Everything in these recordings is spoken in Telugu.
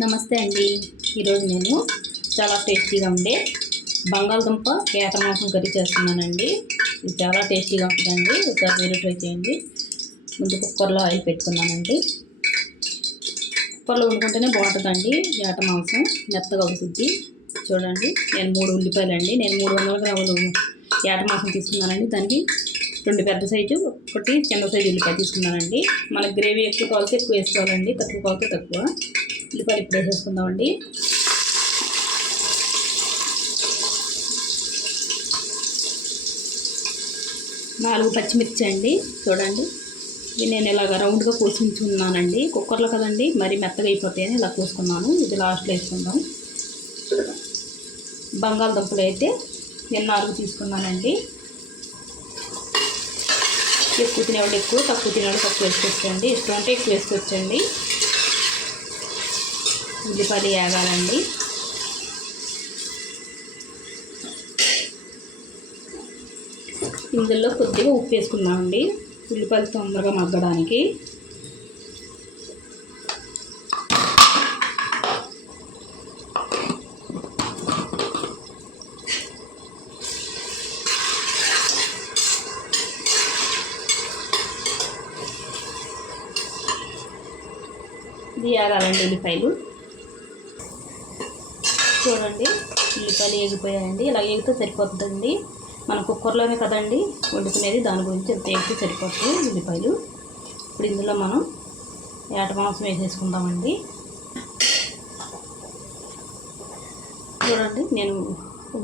నమస్తే అండి. ఈరోజు నేను చాలా టేస్టీగా ఉండే బంగాళదుంప కేట మాంసం కర్రీ చేస్తున్నానండి. ఇది చాలా టేస్టీగా ఉంటుందండి. ఒకసారి మీరు ట్రై చేయండి. ముందు కుక్కర్లో ఆయిల్ పెట్టుకున్నానండి. కుక్కర్లో వండుకుంటేనే బాగుంటుందండి. ఏట మాంసం మెత్తగా ఉడుకుద్ది. చూడండి, నేను 3 ఉల్లిపాయలు అండి, నేను 300 గ్రాములు ఏట మాంసం తీసుకున్నానండి. దానికి 2 పెద్ద సైజు, 1 చిన్న సైజు ఉల్లిపాయ తీసుకున్నానండి. మనకి గ్రేవీ ఎక్కువ కావాల్సి ఎక్కువ వేసుకోవాలండి, తక్కువ కావాల్సి తక్కువ. ఉల్లిపాయలు ఇప్పుడు వేసేసుకుందామండి. నాలుగు పచ్చిమిర్చి అండి. చూడండి, ఇది నేను ఇలాగ రౌండ్గా కోసి ఉంచుకున్నానండి. కుక్కర్లో కదండి, మరి మెత్తగా అయిపోతాయని ఇలా కోసుకున్నాను. ఇది లాస్ట్లో వేసుకుందాం. బంగాళదుంపలు అయితే నేను 4 తీసుకున్నానండి. ఎక్కువ తినేవాళ్ళు ఎక్కువ, తక్కువ తినేవాళ్ళు తక్కువ వేసుకోవచ్చండి. ఇష్టం అంటే ఎక్కువ వేసుకోవచ్చండి. ఉల్లిపాయలు వేగాలండి. ఇందులో కొద్దిగా ఉప్పు వేసుకున్నామండి, ఉల్లిపాయలు తొందరగా మగ్గడానికి. ఇది వేగాలండి ఉల్లిపాయలు. చూడండి, ఉల్లిపాయలు వేగిపోయాయండి. ఇలా వేగితే సరిపోతుందండి. మన కుక్కర్లోనే కదండి వండుకునేది, దాని గురించి ఎంత వేగితే సరిపోతుంది ఉల్లిపాయలు. ఇప్పుడు ఇందులో మనం ఏట మాంసం వేసేసుకుందామండి. చూడండి, నేను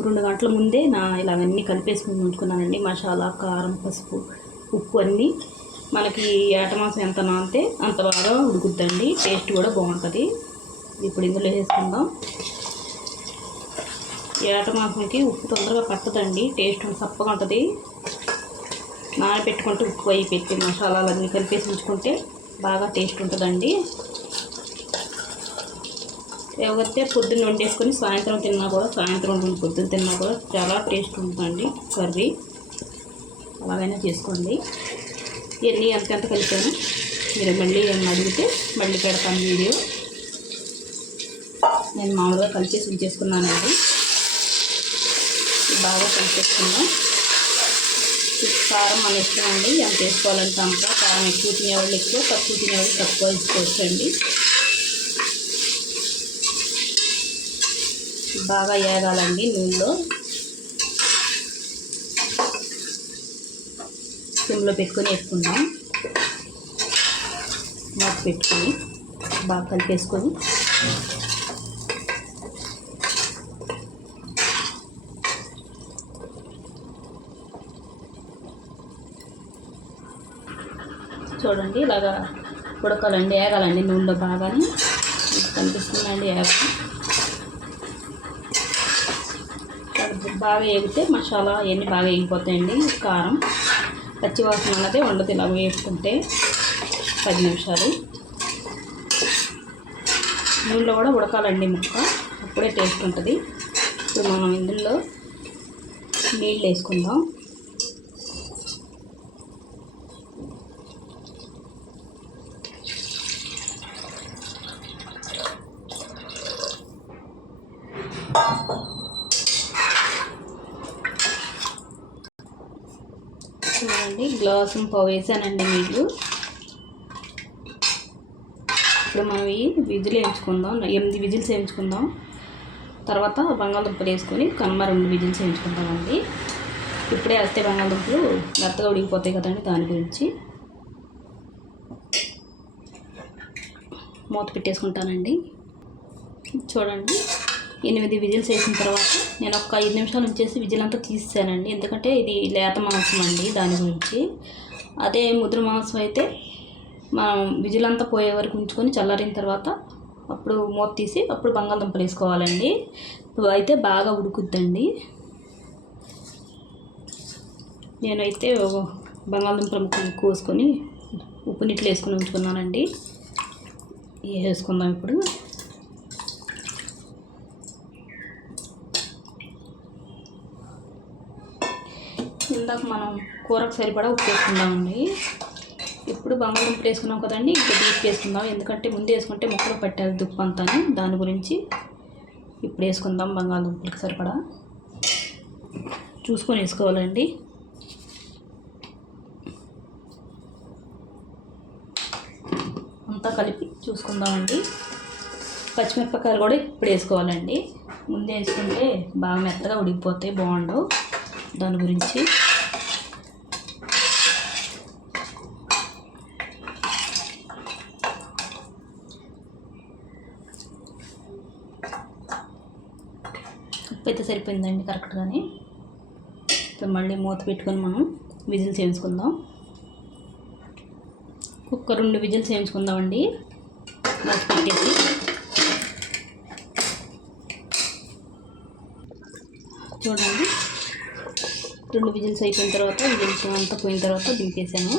2 గంటల ముందే ఇలాగన్నీ కలిపేసుకుని ఉంచుకున్నానండి. మసాలా, కారం, పసుపు, ఉప్పు అన్నీ. మనకి ఏట మాంసం ఎంత నానితే అంత బాగా ఉడుకుద్దండి. టేస్ట్ కూడా బాగుంటుంది. ఇప్పుడు ఇందులో వేసుకుందాం. ఏట మాంసంకి ఉప్పు తొందరగా పట్టదండి, టేస్ట్ సప్పగా ఉంటుంది. నానబెట్టుకుంటే ఉప్పు అవి పెట్టి మసాలాలన్నీ కలిపేసి ఉంచుకుంటే బాగా టేస్ట్ ఉంటుందండి. ఎవరైతే పొద్దున్న వండేసుకొని సాయంత్రం తిన్నా కూడా, పొద్దున్న తిన్నా కూడా చాలా టేస్ట్ ఉంటుందండి కర్రీ. అలాగైనా చేసుకోండి. ఇవన్నీ ఎంతెంత కలిపాను మీరు మళ్ళీ ఏమైనా అడిగితే మళ్ళీ పెడతాను వీడియో. నేను మామూలుగా కలిపేసి ఉంచేసుకున్నానండి. బాగా కలిపేసుకుందాం. కారం మన ఇష్టం అండి, ఎంత వేసుకోవాలంటే అంత. కారం ఎక్కువ తినేవాళ్ళు ఎక్కువ, తక్కువ తినేవాళ్ళు తక్కువ వేసుకోవచ్చండి. బాగా వేగాలండి నూనెలో. సిమ్లో పెట్టుకొని వేసుకుందాం. మూత పెట్టుకొని బాగా కలిపేసుకొని చూడండి, ఇలాగా ఉడకాలండి, వేగాలండి నూనెలో బాగానే. కనిపిస్తుందండి బాగా వేగితే మసాలా అవన్నీ బాగా వేగిపోతాయండి. కారం పచ్చివాసన అన్నదే ఉండదు ఇలా వేసుకుంటే. 10 నిమిషాలు నూనెలో కూడా ఉడకాలండి ముక్క, అప్పుడే టేస్ట్ ఉంటుంది. ఇప్పుడు మనం ఇందులో నీళ్ళు వేసుకుందాం. చూడండి, గ్లాసు పావు వేసానండి నీళ్ళు. ఇప్పుడు మనం ఈ విజిల్ వేయించుకుందాం. 8 విజిల్స్ వేయించుకుందాం. తర్వాత బంగాళదుంపలు వేసుకొని 2 విజిల్స్ వేయించుకుందామండి. ఇప్పుడే వేస్తే బంగాళదుంపలు మెత్తగా ఉడికిపోతాయి కదండి, దాని గురించి. మూత పెట్టేసుకుంటానండి. చూడండి, 8 విజిల్స్ వేసిన తర్వాత నేను ఒక 5 నిమిషాలు ఉంచేసి విజిల్ అంతా తీసానండి. ఎందుకంటే ఇది లేత మాంసం అండి, దాని గురించి. అదే ముదురు మాంసం అయితే మనం విజిల్ అంతా పోయే వరకు ఉంచుకొని చల్లారిన తర్వాత అప్పుడు మూత తీసి అప్పుడు బంగాళదుంపలు వేసుకోవాలండి. అయితే బాగా ఉడుకుద్దండి. నేనైతే బంగాళదుంపల ముక్కలు కోసుకొని ఉప్పు నీటిలో వేసుకొని ఉంచుకున్నానండి. వేసుకుందాం ఇప్పుడు. ఇందాక మనం కూరకు సరిపడా ఉప్పు వేసుకుందామండి. ఇప్పుడు బంగాళదుంపలు వేసుకున్నాం కదండి, ఇప్పుడు డీప్ వేసుకుందాం. ఎందుకంటే ముందు వేసుకుంటే ముక్కలు పట్టాలి దుప్పు అంతా, దాని గురించి ఇప్పుడు వేసుకుందాం. బంగాళదుంపలకి సరిపడా చూసుకొని వేసుకోవాలండి. అంతా కలిపి చూసుకుందామండి. పచ్చిమిరపకాయలు కూడా ఇప్పుడు వేసుకోవాలండి. ముందే వేసుకుంటే బాగా మెత్తగా ఉడికిపోతాయి, బాగుండవు. దాని గురించి ఉప్పు అయితే సరిపోయిందండి కరెక్ట్గానే. ఇప్పుడు మళ్ళీ మూత పెట్టుకొని మనం విజిల్స్ వేయించుకుందాం. కుక్కర్ 2 విజిల్స్ వేయించుకుందామండి. మూత పెట్టేసి చూడండి, 2 విజిల్స్ అయిపోయిన తర్వాత, విజిల్స్ అంతా పోయిన తర్వాత దింపేసాను.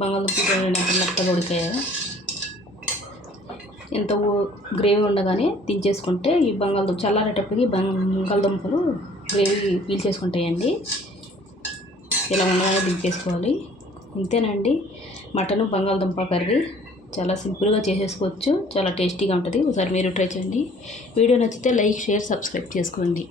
బంగాళదుంపలు చూడండి ఎంత మెత్తగా ఉడికాయో. ఎంత గ్రేవీ ఉండగానే దించేసుకుంటే ఈ బంగాళదుంప చల్లారేటప్పటికి బంగాళదుంపలు గ్రేవీ పీల్చేసుకుంటాయండి. ఇలా ఉండగానే దింపేసుకోవాలి. ఇంతేనండి మటను బంగాళదుంప కర్రీ. చాలా సింపుల్గా చేసేసుకోవచ్చు, చాలా టేస్టీగా ఉంటుంది. ఒకసారి మీరు ట్రై చేయండి. వీడియో నచ్చితే లైక్, షేర్, సబ్స్క్రైబ్ చేసుకోండి.